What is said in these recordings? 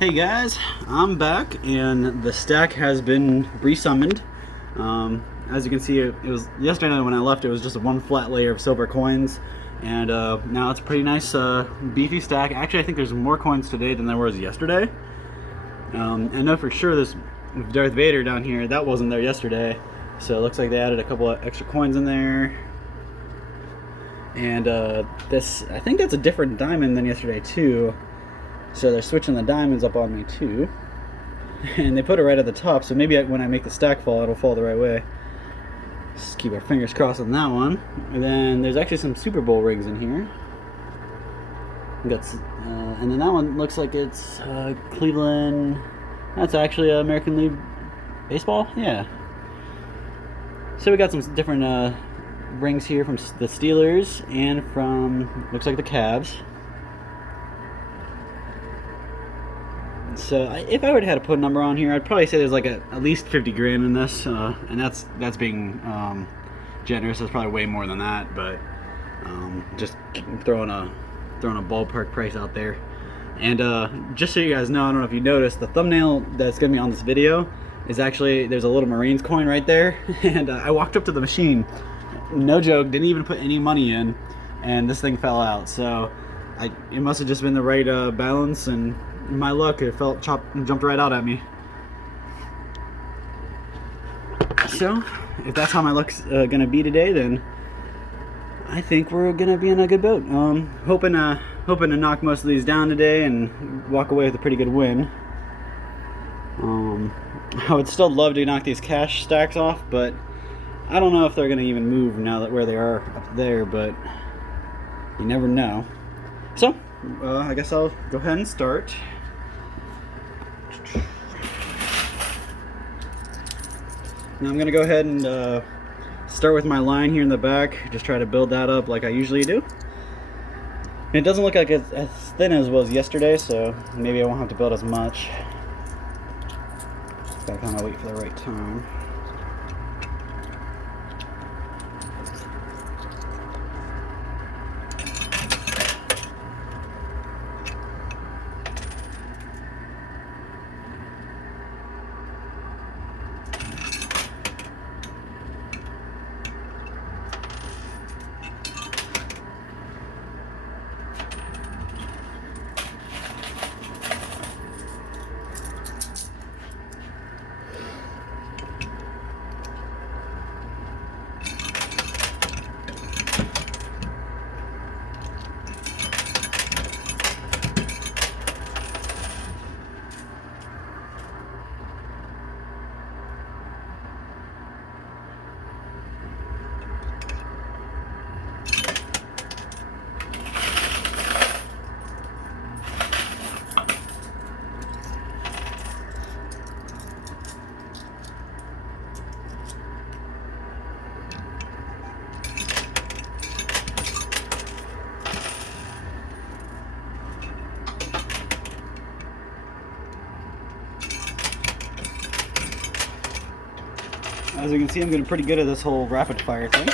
Hey guys, I'm back and the stack has been resummoned. As you can see, it was yesterday when I left. It was just one flat layer of silver coins, and now it's a pretty nice, beefy stack. Actually, I think there's more coins today than there was yesterday. I know for sure this Darth Vader down here that wasn't there yesterday, so it looks like they added a couple of extra coins in there. And this, I think that's a different diamond than yesterday too. So they're switching the diamonds up on me too. And they put it right at the top, so maybe when I make the stack fall, it'll fall the right way. Just keep our fingers crossed on that one. And then there's actually some Super Bowl rings in here. And then that one looks like it's Cleveland. That's actually American League Baseball? Yeah. So we got some different rings here from the Steelers and from, looks like the Cavs. So if I were to have to put a number on here, I'd probably say there's like at least 50 grand in this, and that's being generous. There's probably way more than that, but just throwing a ballpark price out there. And just so you guys know, I don't know if you noticed, the thumbnail that's gonna be on this video is actually, there's a little Marines coin right there, and I walked up to the machine, no joke, didn't even put any money in, and this thing fell out. So it must have just been the right balance, and my luck, it jumped right out at me. So if that's how my luck's gonna be today, then I think we're gonna be in a good boat. Hoping to knock most of these down today and walk away with a pretty good win. I would still love to knock these cash stacks off, but I don't know if they're gonna even move now that where they are up there, but you never know. So I guess I'll go ahead and start. Now I'm going to go ahead and start with my line here in the back, just try to build that up like I usually do. And it doesn't look like it's as thin as it was yesterday, so maybe I won't have to build as much. Just gotta kind of wait for the right time. As you can see, I'm getting pretty good at this whole rapid fire thing.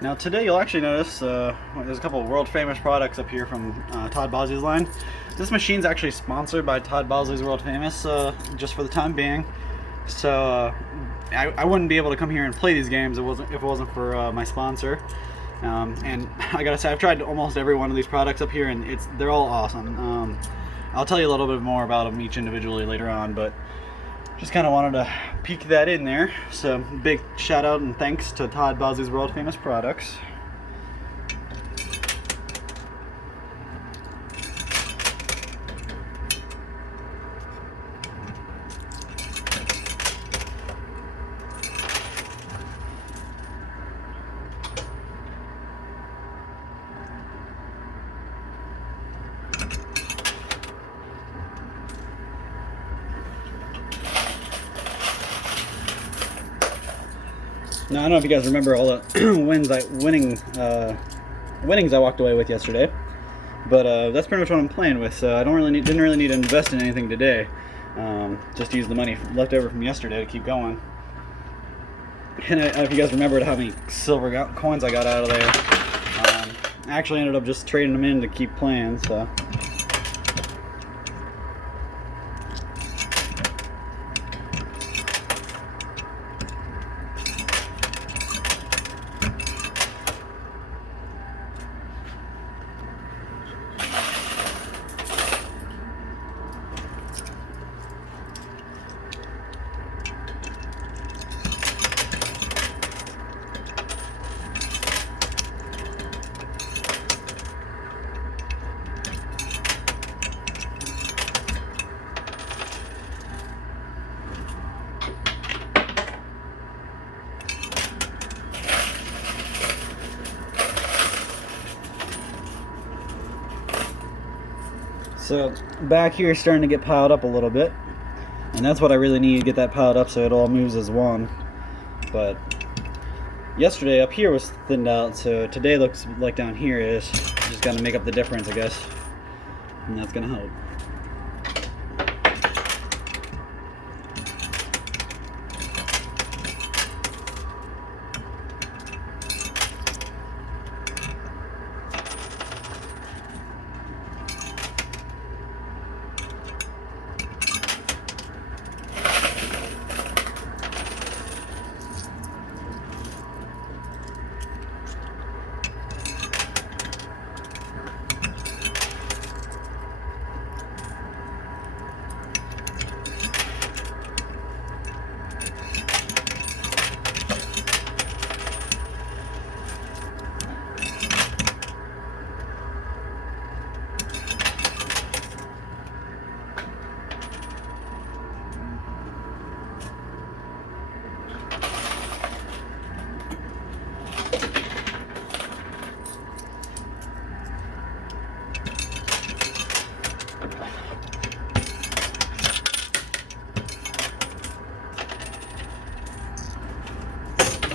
Now today you'll actually notice there's a couple of world famous products up here from Todd Bosley's line. This machine's actually sponsored by Todd Bosley's World Famous just for the time being. So I wouldn't be able to come here and play these games if it wasn't for my sponsor. And I gotta say, I've tried almost every one of these products up here, and they're all awesome. I'll tell you a little bit more about them each individually later on, but just kind of wanted to peek that in there. So big shout out and thanks to Todd Bosley's World Famous Products. Now, I don't know if you guys remember all the winnings I walked away with yesterday, but that's pretty much what I'm playing with. So I didn't really need to invest in anything today. Just used the money left over from yesterday to keep going. And if you guys remembered how many silver coins I got out of there, I actually ended up just trading them in to keep playing, so. So back here is starting to get piled up a little bit, and that's what I really need to get that piled up so it all moves as one. But yesterday up here was thinned out, so today looks like down here is just gonna make up the difference, I guess, and that's gonna help.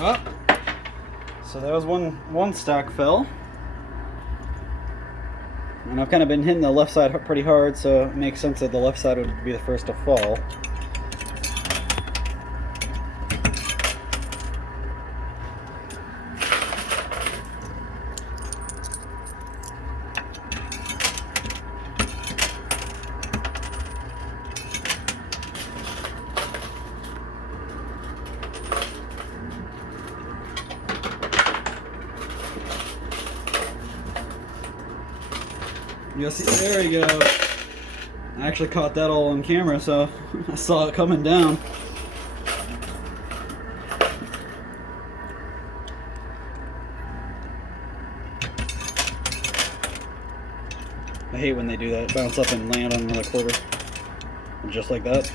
Oh, so that was one stack fell, and I've kind of been hitting the left side pretty hard, so it makes sense that the left side would be the first to fall. You'll see, there you go. I actually caught that all on camera, so I saw it coming down. I hate when they do that, bounce up and land on another quarter. Just like that.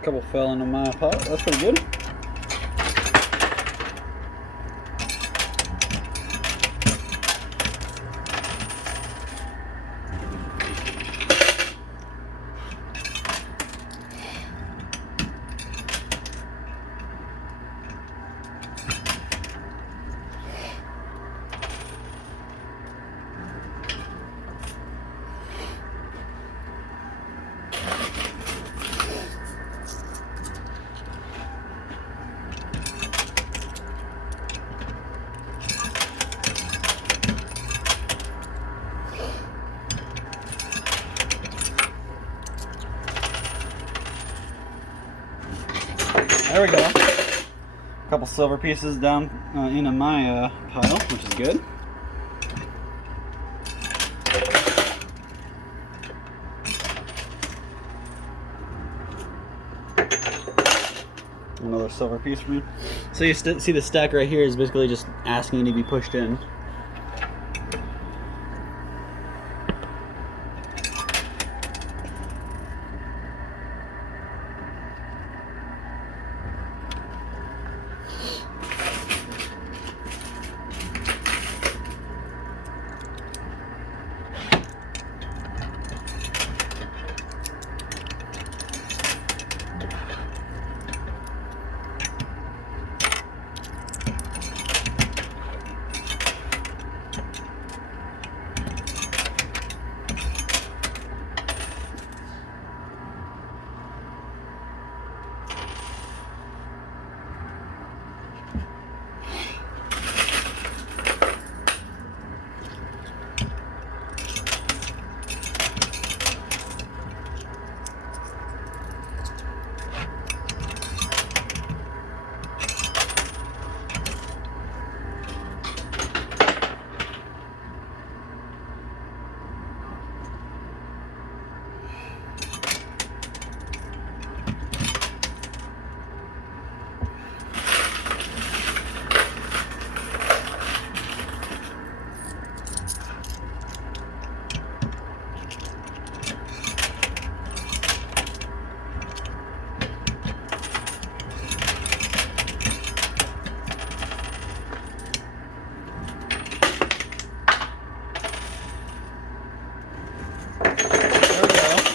Couple fell into my pot. That's pretty good. There we go. A couple silver pieces down into my pile, which is good. another silver piece for me. So you see the stack right here is basically just asking to be pushed in.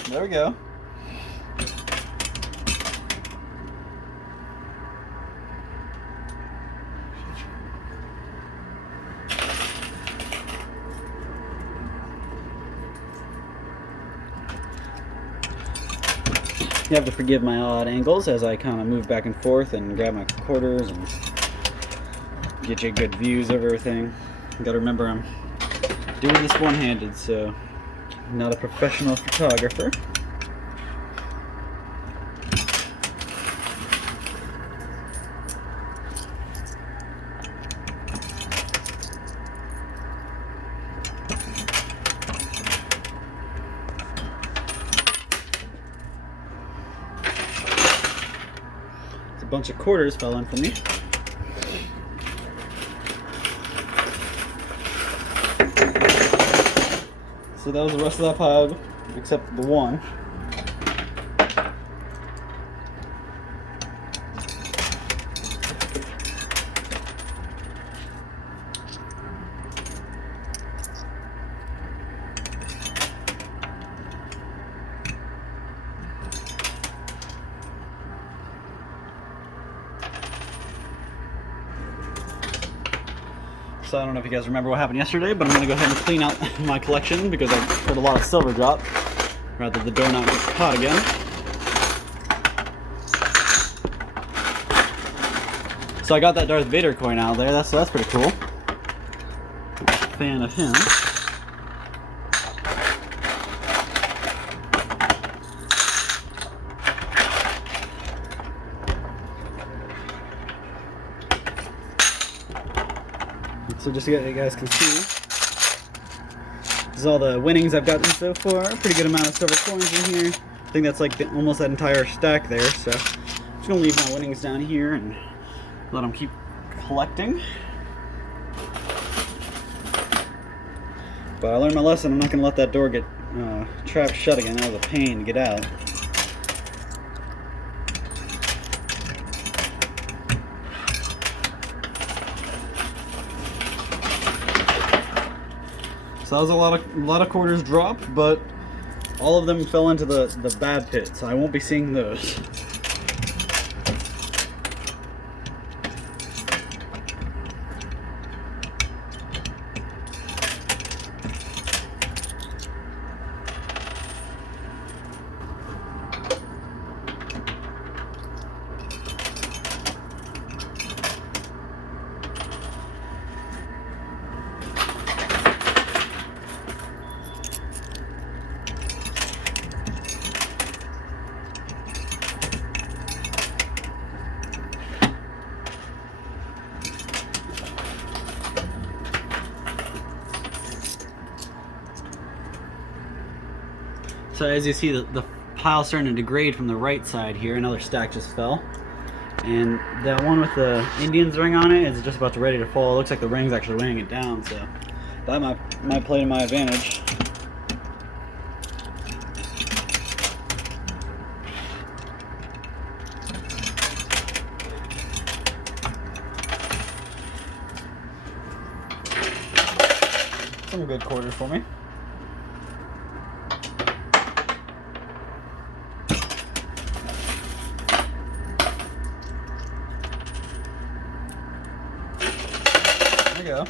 There we go. You have to forgive my odd angles as I kind of move back and forth and grab my quarters and get you good views of everything. You gotta remember I'm doing this one-handed, so I'm not a professional photographer. A bunch of quarters fell in for me. So that was the rest of that pile, except the one. So I don't know if you guys remember what happened yesterday, but I'm going to go ahead and clean out my collection because I heard a lot of silver drop. Rather the door not get caught again. So I got that Darth Vader coin out there. That's pretty cool. I'm a fan of him. So just so you guys can see, this is all the winnings I've gotten so far. Pretty good amount of silver coins in here. I think that's like almost that entire stack there. So I'm just gonna leave my winnings down here and let them keep collecting. But I learned my lesson. I'm not gonna let that door get trapped shut again. That was a pain to get out. So that was a lot of quarters dropped, but all of them fell into the bad pit, so I won't be seeing those. So as you see, the pile's starting to degrade from the right side here. Another stack just fell. And that one with the Indian's ring on it is just about to ready to fall. It looks like the ring's actually weighing it down, so that might play to my advantage. Some good quarters for me. There we go.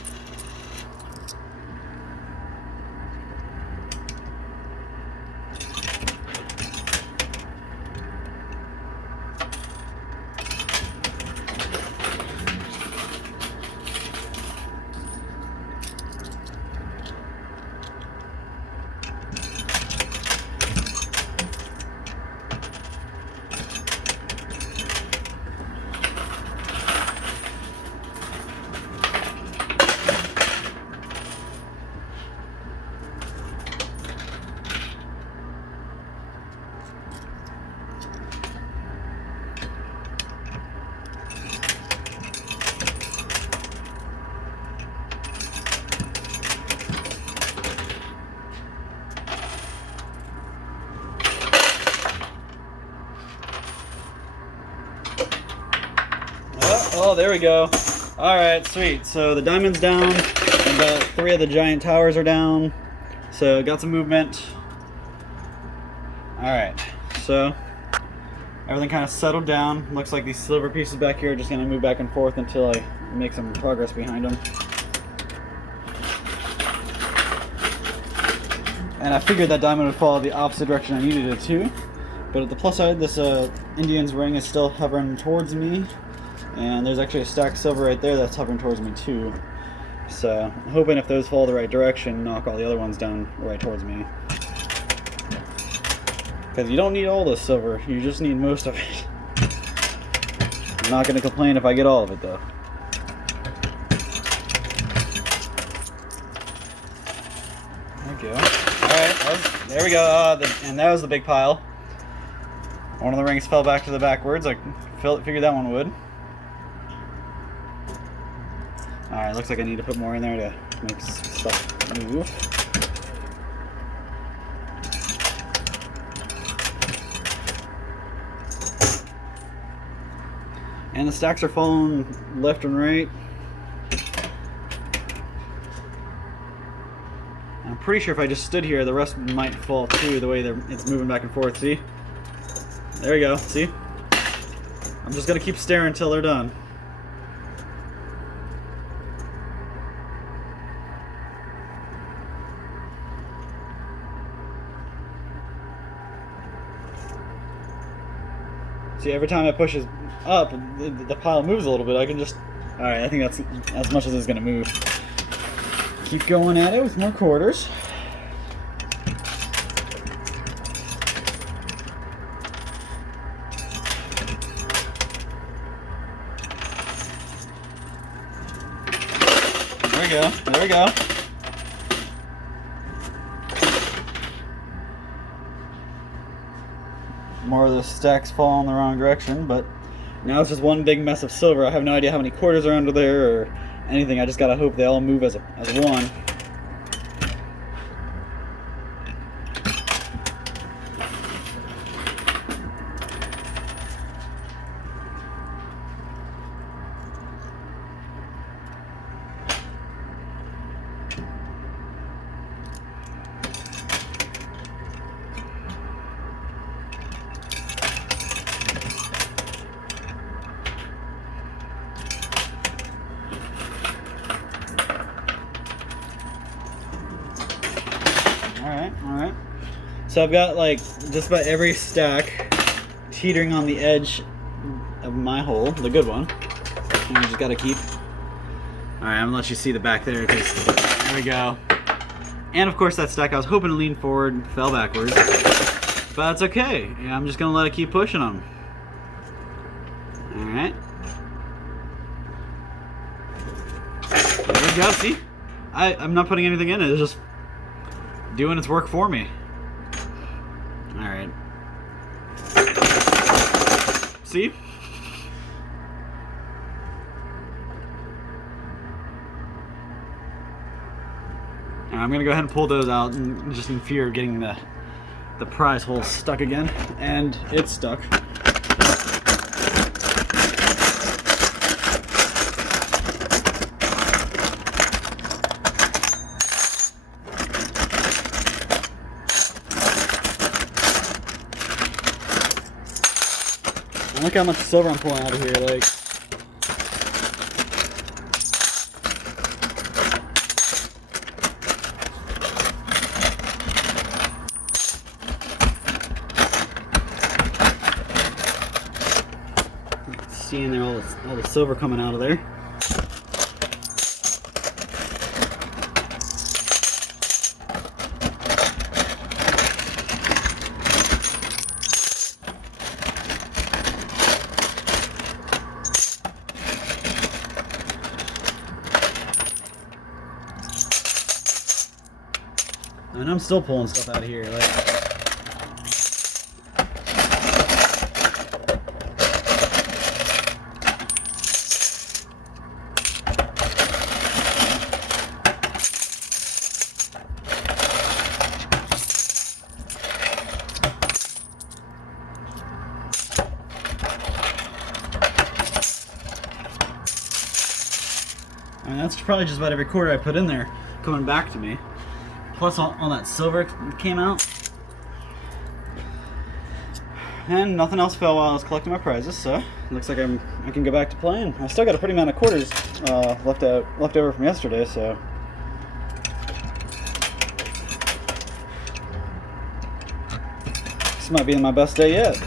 Oh, there we go. Alright, sweet. So the diamond's down, and about 3 of the giant towers are down. So got some movement. Alright, so everything kind of settled down. Looks like these silver pieces back here are just going to move back and forth until I make some progress behind them. And I figured that diamond would fall the opposite direction I needed it to. But at the plus side, this Indian's ring is still hovering towards me. And there's actually a stack of silver right there that's hovering towards me too. So I'm hoping if those fall the right direction, knock all the other ones down right towards me. Because you don't need all the silver, you just need most of it. I'm not going to complain if I get all of it though. There we go. Alright, there we go. And that was the big pile. One of the rings fell back to the backwards. I figured that one would. Alright, looks like I need to put more in there to make stuff move. And the stacks are falling left and right. I'm pretty sure if I just stood here, the rest might fall too, the way it's moving back and forth. See? There we go. See? I'm just going to keep staring until they're done. See, every time I push it up, the pile moves a little bit. I can just... Alright, I think that's as much as it's going to move. Keep going at it with more quarters. There we go. There we go. More of the stacks fall in the wrong direction, but now it's just one big mess of silver. I have no idea how many quarters are under there or anything. I just gotta hope they all move as one. Alright. So I've got like just about every stack teetering on the edge of my hole, the good one. And we just gotta keep... Alright, I'm gonna let you see the back there, because there we go. And of course that stack I was hoping to lean forward fell backwards. But that's okay. Yeah, I'm just gonna let it keep pushing them. Alright. There we go, see? I'm not putting anything in it, it's just doing its work for me. Alright. See? And I'm gonna go ahead and pull those out, and just in fear of getting the prize hole stuck again. And it's stuck. And look how much silver I'm pulling out of here, like. Seeing there all the silver coming out of there. And I'm still pulling stuff out of here, like. I mean, that's probably just about every quarter I put in there coming back to me. Plus all that silver came out. And nothing else fell while I was collecting my prizes, so it looks like I can go back to playing. I still got a pretty amount of quarters left over from yesterday, so. This might be my best day yet.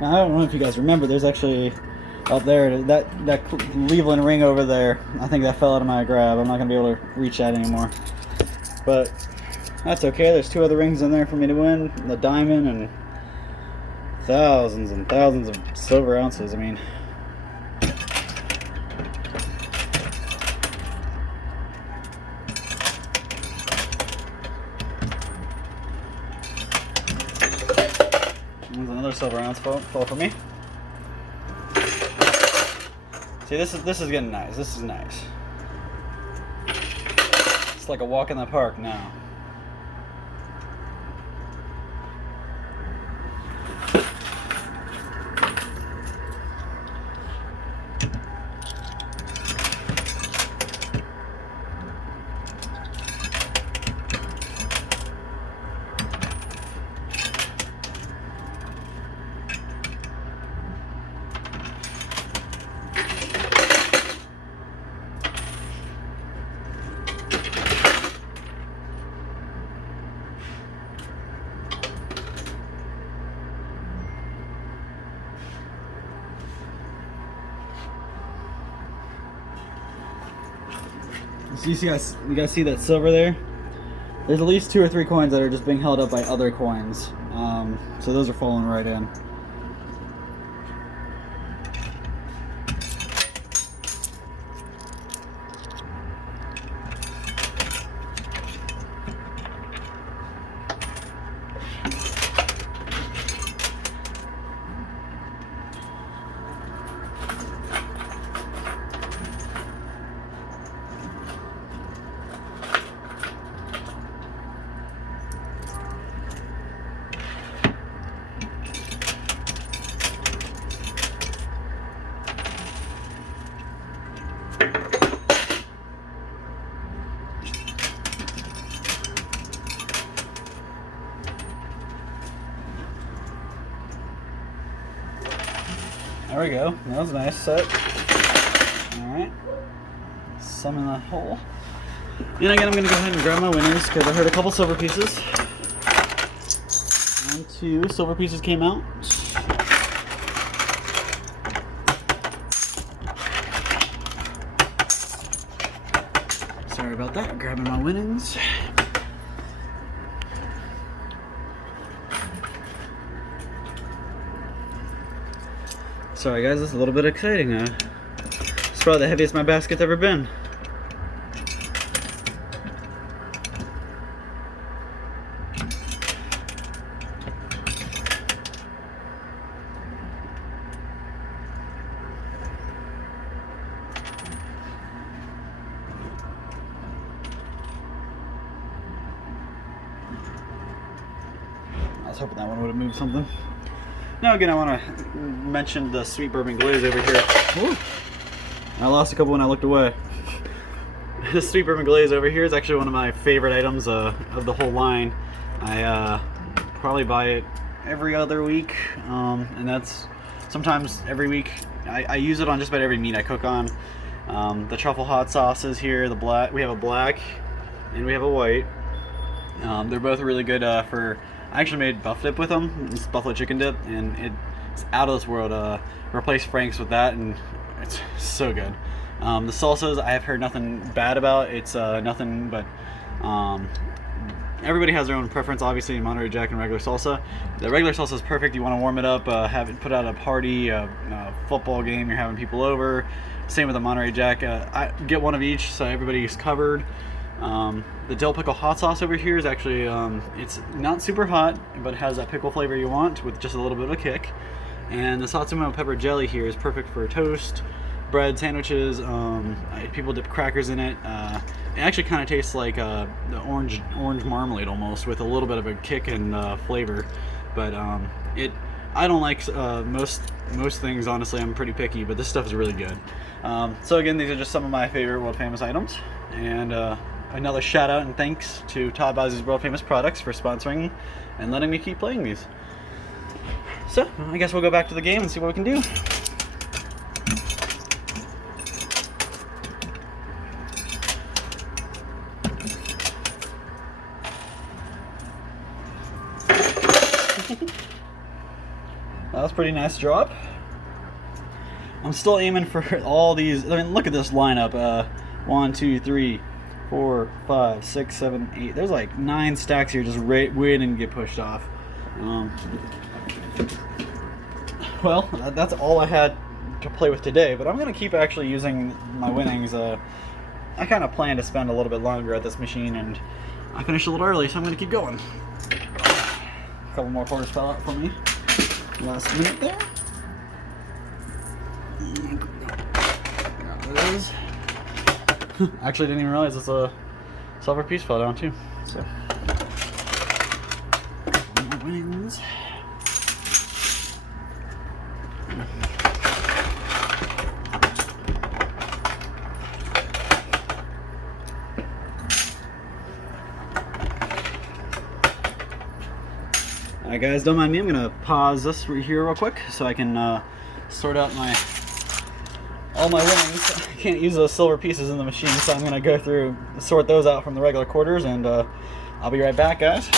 Now, I don't know if you guys remember, there's actually up there, that Cleveland ring over there, I think that fell out of my grab. I'm not going to be able to reach that anymore. But that's okay. There's 2 other rings in there for me to win. The diamond and thousands and thousands of silver ounces. I mean, there's another silver ounce fall for me. See, this is getting nice. This is nice. It's like a walk in the park now. So you guys see that silver there? There's at least 2 or 3 coins that are just being held up by other coins. So those are falling right in. There we go. That was a nice set. Alright. Some in that hole. And again, I'm going to go ahead and grab my winnings because I heard a couple silver pieces. 1, 2 silver pieces came out. Sorry about that. Grabbing my winnings. Sorry guys, this is a little bit exciting. It's probably the heaviest my basket's ever been. hoping that one would have moved something. Now again, I want to mention the sweet bourbon glaze over here. Ooh. I lost a couple when I looked away. This sweet bourbon glaze over here is actually one of my favorite items of the whole line. I probably buy it every other week, and that's sometimes every week. I use it on just about every meat I cook on. The truffle hot sauces here, the black. We have a black and we have a white. They're both really good for. I actually made buff dip with them. It's buffalo chicken dip, and it's out of this world. Replaced Frank's with that, and it's so good. The salsas I have heard nothing bad about. It's nothing but everybody has their own preference, obviously, in Monterey Jack and regular salsa. The regular salsa is perfect. You want to warm it up, have it put out a party, a football game, you're having people over. Same with the Monterey Jack. I get one of each so everybody's covered. The dill pickle hot sauce over here is actually, it's not super hot, but it has that pickle flavor you want with just a little bit of a kick. And the Satsuma pepper jelly here is perfect for toast, bread, sandwiches. People dip crackers in it. It actually kind of tastes like the orange marmalade almost, with a little bit of a kick and flavor. But I don't like most things, honestly. I'm pretty picky, but this stuff is really good. So again, these are just some of my favorite world famous items, and another shout out and thanks to Todd Bowsey's World Famous Products for sponsoring and letting me keep playing these. So I guess we'll go back to the game and see what we can do. That was a pretty nice drop. I'm still aiming for all these. I mean, look at this lineup. 1, 2, 3, 4, 5, 6, 7, 8. There's like 9 stacks here just waiting to get pushed off. Well, that's all I had to play with today, but I'm going to keep actually using my winnings. I kind of plan to spend a little bit longer at this machine, and I finished a little early, so I'm going to keep going. A couple more quarters fell out for me last minute there. There it is. Actually, didn't even realize it's a silver piece fell down too. So, more wings. Alright guys, don't mind me, I'm going to pause this right here real quick so I can sort out all my winnings. I can't use those silver pieces in the machine, so I'm going to go through, sort those out from the regular quarters, and I'll be right back, guys.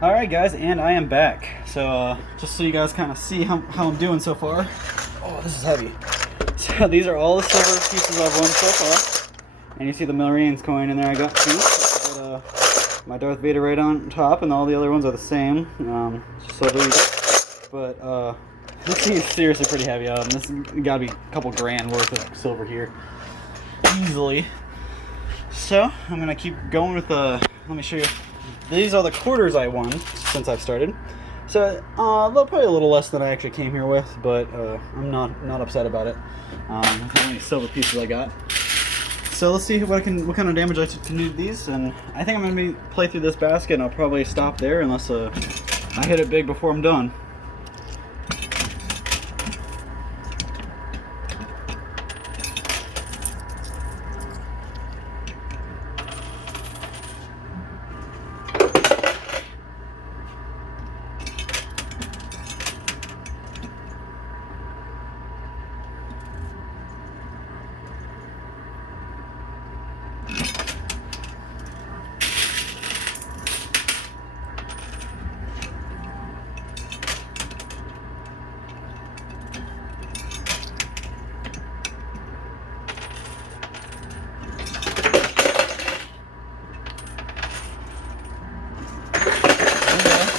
Alright guys, and I am back. So just so you guys kind of see how I'm doing so far. Oh, this is heavy. So these are all the silver pieces I've won so far. And you see the Milreans coin in there I got too. My Darth Vader right on top, and all the other ones are the same. Silver, but this thing is seriously pretty heavy. This got to be a couple grand worth of silver here, easily. So I'm gonna keep going with the. Let me show you. These are the quarters I won since I've started. So probably a little less than I actually came here with, but I'm not upset about it. How many silver pieces I got. So let's see what kind of damage I can do to these, and I think I'm gonna play through this basket, and I'll probably stop there unless I hit it big before I'm done.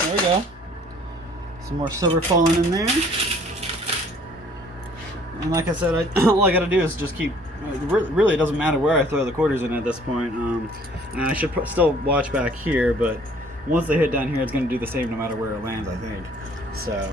There we go. Some more silver falling in there. And like I said, all I gotta do is just keep. Really, it doesn't matter where I throw the quarters in at this point. And I should still watch back here, but once they hit down here, it's gonna do the same no matter where it lands, I think. So.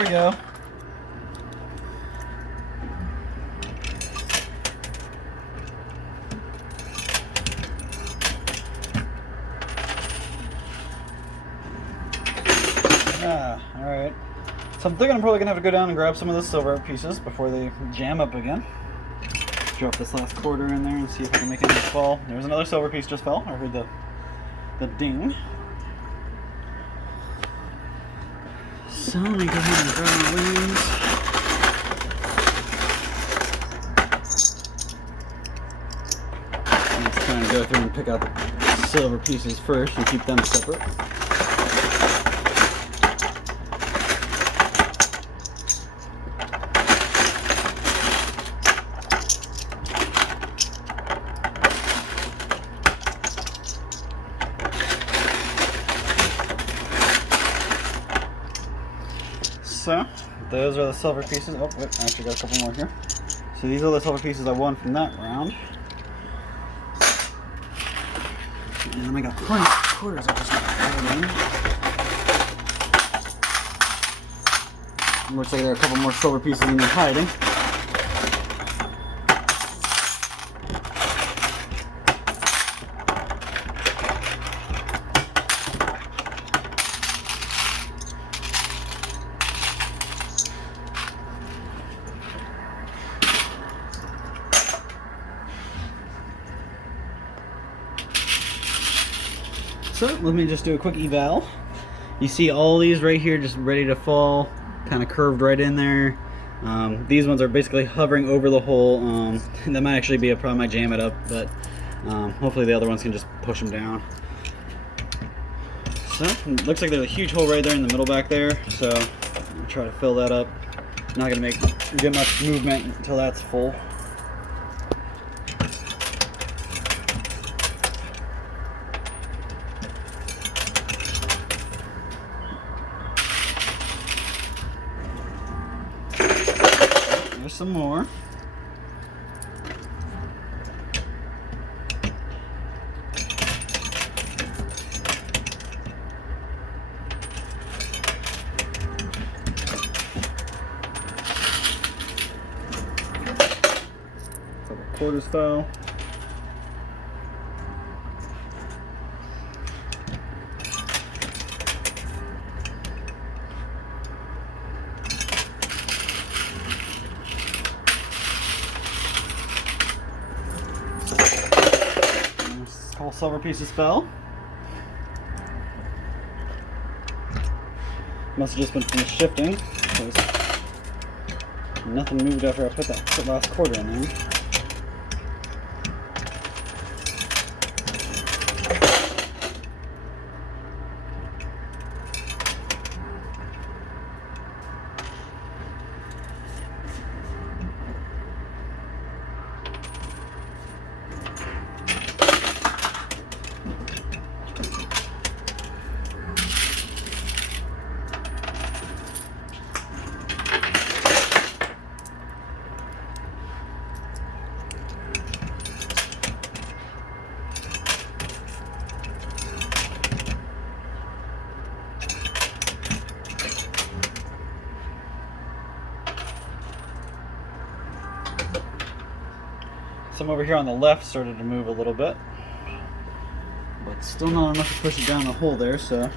we go. Alright. So I'm thinking I'm probably gonna have to go down and grab some of the silver pieces before they jam up again. Drop this last quarter in there and see if I can make it fall. There's another silver piece just fell. I heard the ding. So let me go ahead and grab my wings. I'm just trying to go through and pick out the silver pieces first and keep them separate. So, those are the silver pieces. Oh, wait, I actually got a couple more here. So these are the silver pieces I won from that round. And then I got plenty of quarters I just put in. Looks like there are a couple more silver pieces in there hiding. So let me just do a quick eval. You see all these right here just ready to fall, kind of curved right in there. These ones are basically hovering over the hole. That might actually be a problem. I jam it up, but hopefully the other ones can just push them down. So it looks like there's a huge hole right there in the middle back there. So I'll try to fill that up. Not gonna get much movement until that's full. There's some more. Couple quarters fell. Couple silver pieces fell. Must have just been finished shifting, because nothing moved after I put that last quarter in there. Some over here on the left started to move a little bit, but still not enough to push it down the hole there, so. There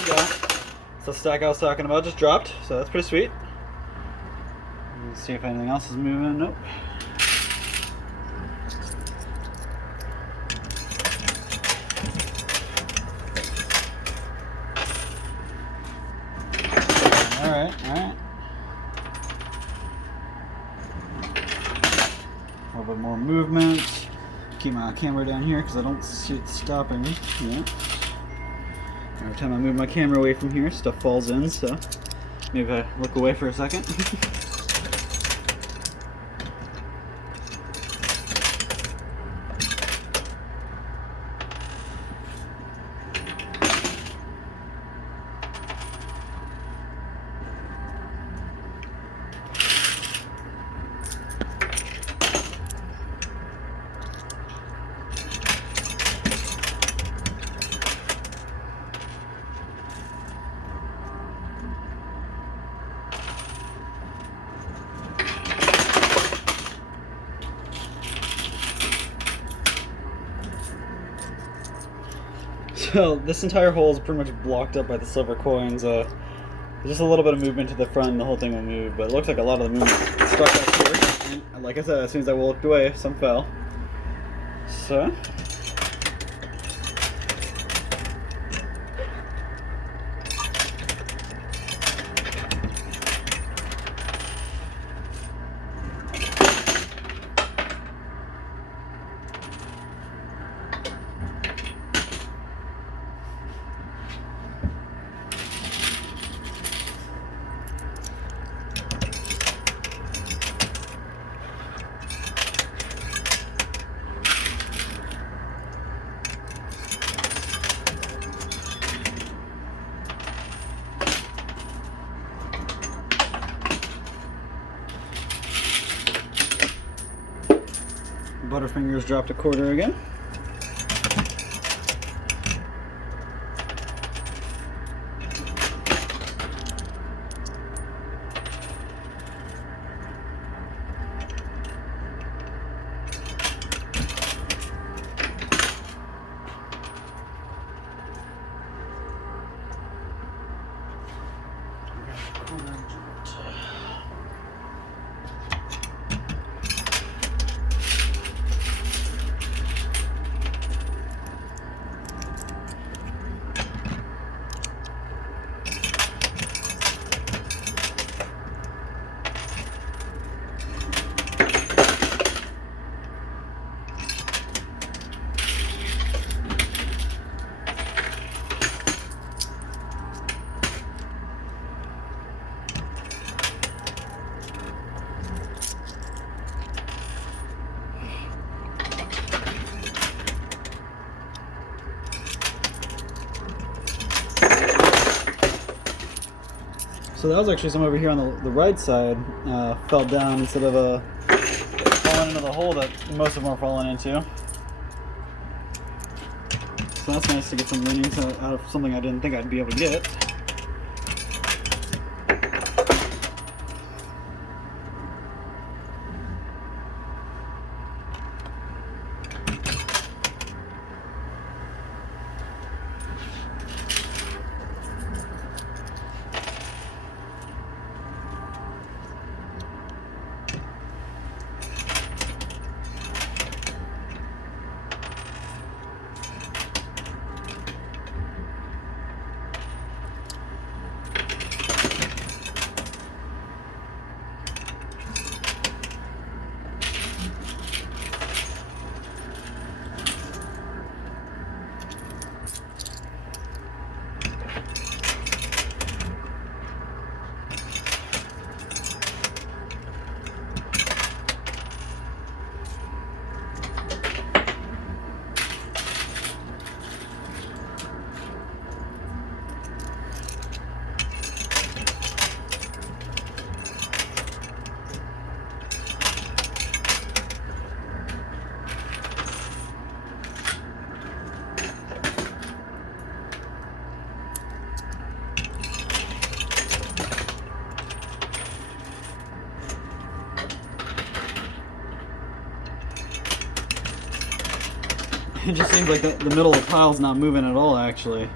we go. So the stack I was talking about just dropped, so that's pretty sweet. Let's see if anything else is moving. Nope. Alright. A little bit more movement. Keep my camera down here because I don't see it stopping yet. Every time I move my camera away from here, stuff falls in, so maybe I look away for a second. So this entire hole is pretty much blocked up by the silver coins. There's just a little bit of movement to the front and the whole thing will move, but it looks like a lot of the movement stuck up here. And like I said, as soon as I walked away, some fell. So Butterfingers dropped a quarter again. So that was actually some over here on the right side, fell down instead of falling into the hole that most of them are falling into. So that's nice to get some winnings out of something I didn't think I'd be able to get. It just seems like the middle of the pile's not moving at all, actually.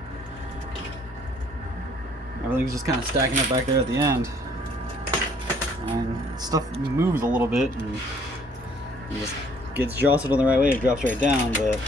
Everything's just kind of stacking up back there at the end. And stuff moves a little bit and it just gets jostled in the right way, it drops right down, but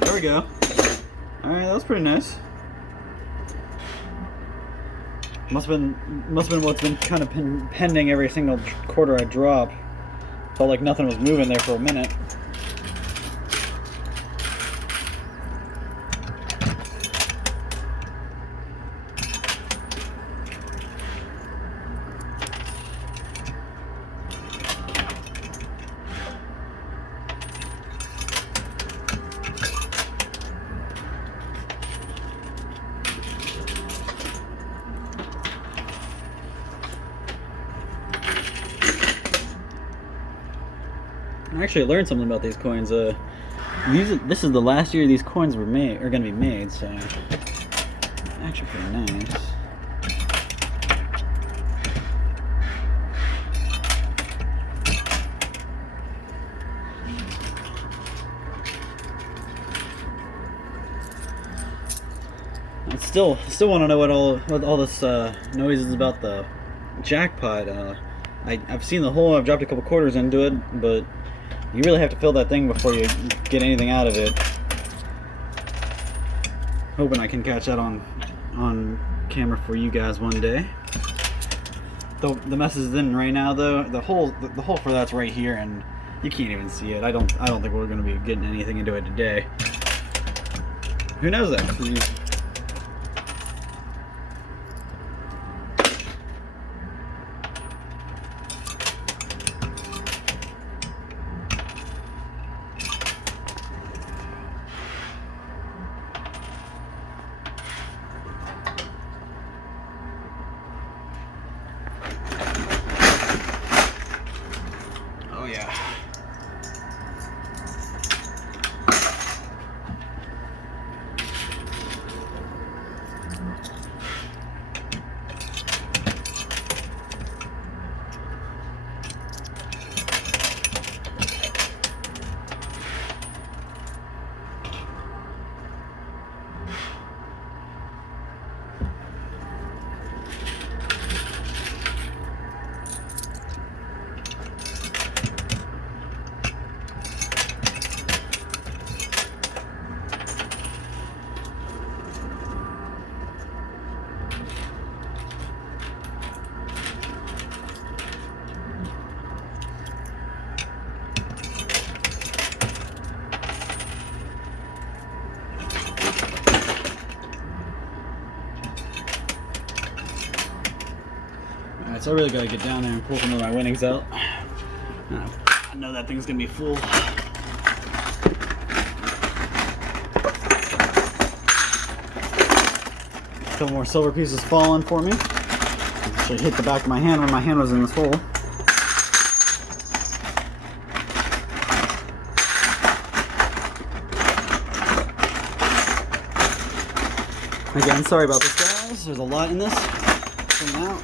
there we go. Alright, that was pretty nice. Must have been what's been kind of pending every single quarter I drop. Felt like nothing was moving there for a minute. I actually learned something about these coins. This is the last year these coins are gonna be made, so actually pretty nice. I still want to know what all this noise is about the jackpot. I've seen the hole. I've dropped a couple quarters into it, but you really have to fill that thing before you get anything out of it. Hoping I can catch that on camera for you guys one day. The mess is in right now though. The hole for that's right here, and you can't even see it. I don't think we're gonna be getting anything into it today. Who knows that? Oh yeah. Alright, so I really gotta get down there and pull some of my winnings out. I know that thing's gonna be full. A couple more silver pieces falling for me. Actually hit the back of my hand when my hand was in this hole. Again, sorry about this, guys. There's a lot in this. Coming out.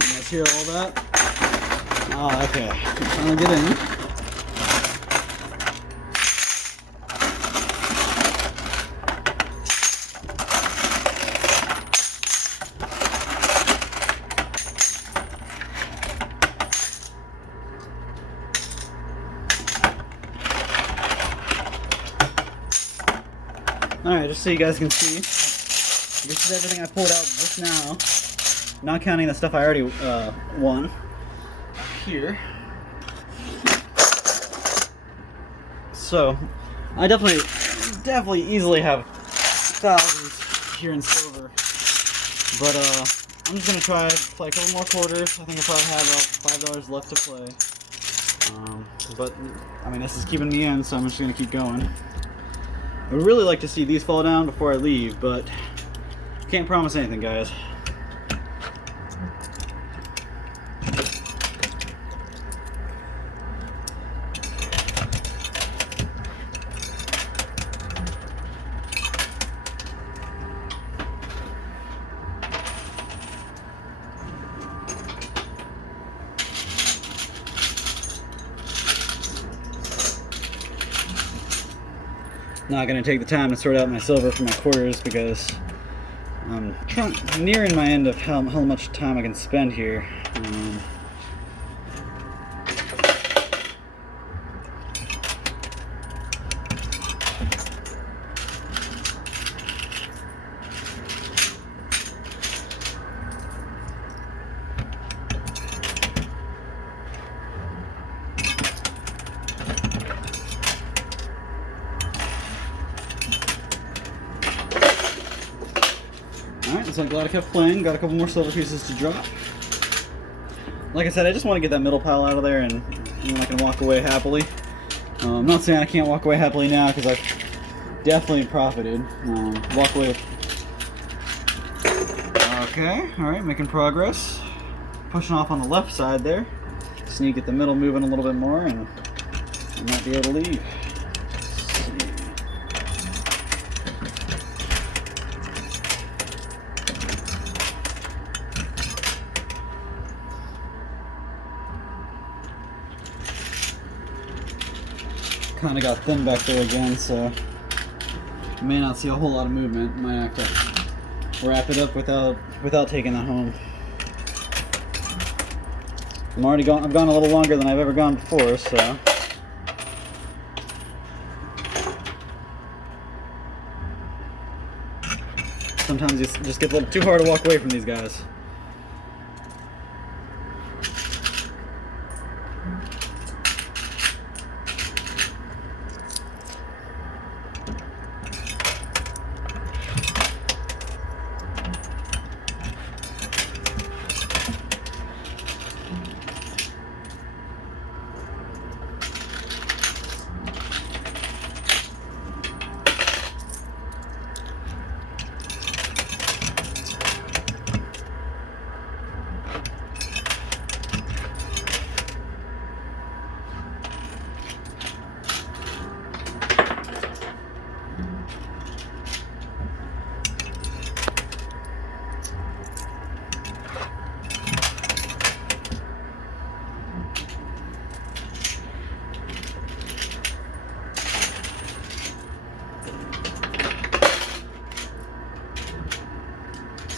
You guys hear all that? Oh, okay. I'm trying to get in. Alright, just so you guys can see, this is everything I pulled out just now, not counting the stuff I already won here. So, I definitely easily have thousands here in silver, but I'm just going to try to play a couple more quarters. I think I probably have about $5 left to play, but I mean, this is keeping me in, so I'm just going to keep going. I would really like to see these fall down before I leave, but can't promise anything, guys. Not going to take the time to sort out my silver from my quarters because I'm nearing my end of how much time I can spend here. Alright, so I'm glad I kept playing. Got a couple more silver pieces to drop. Like I said, I just want to get that middle pile out of there and then I can walk away happily. I'm not saying I can't walk away happily now because I've definitely profited. Walk away with... Okay, alright, making progress. Pushing off on the left side there. Just need to get the middle moving a little bit more and I might be able to leave. Kind of got thin back there again, so you may not see a whole lot of movement. Might have to wrap it up without taking that home. I've gone a little longer than I've ever gone before, so sometimes you just get a little too hard to walk away from these guys.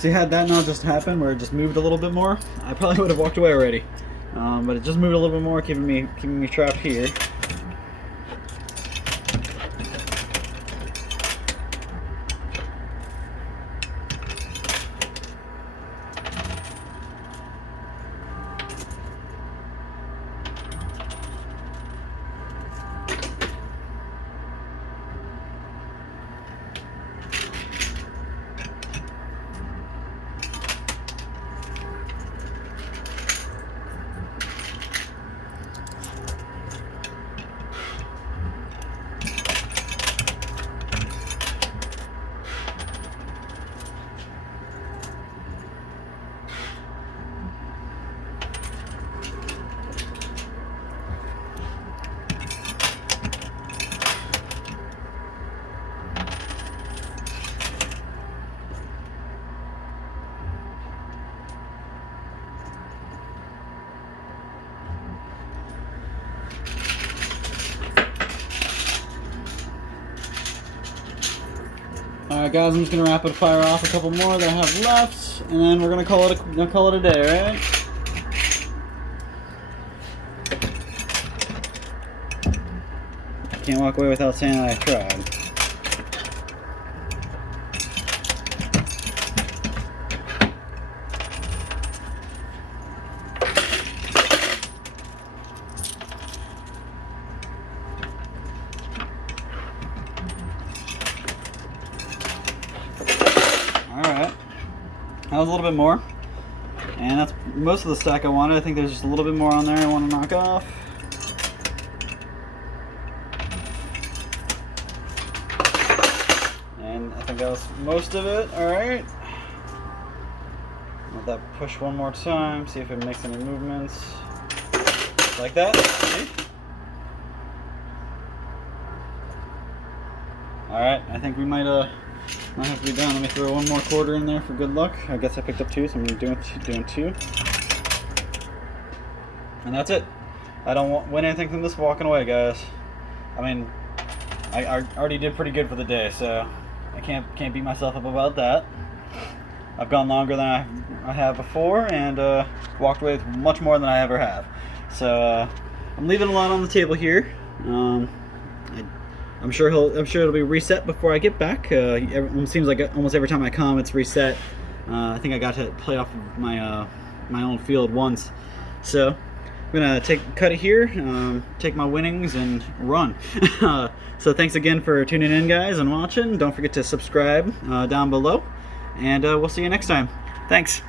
See, had that not just happened, where it just moved a little bit more, I probably would have walked away already. But it just moved a little bit more, keeping me trapped here. Alright guys, I'm just going to rapid fire off a couple more that I have left, and then we're going to call it a day, right? Can't walk away without saying that I tried. Alright, that was a little bit more, and that's most of the stack I wanted. I think there's just a little bit more on there I want to knock off. And I think that was most of it. Alright, let that push one more time, see if it makes any movements. Like that, see? Alright, I think we might have to be done. Let me throw one more quarter in there for good luck. I guess I picked up two, so I'm doing two. And that's it. I don't win anything from this walking away, guys. I mean, I already did pretty good for the day, so I can't beat myself up about that. I've gone longer than I have before, and walked away with much more than I ever have. So I'm leaving a lot on the table here. I'm sure it'll be reset before I get back. It seems like almost every time I come, it's reset. I think I got to play off of my my own field once. So I'm gonna cut it here, take my winnings, and run. So thanks again for tuning in, guys, and watching. Don't forget to subscribe down below, and we'll see you next time. Thanks.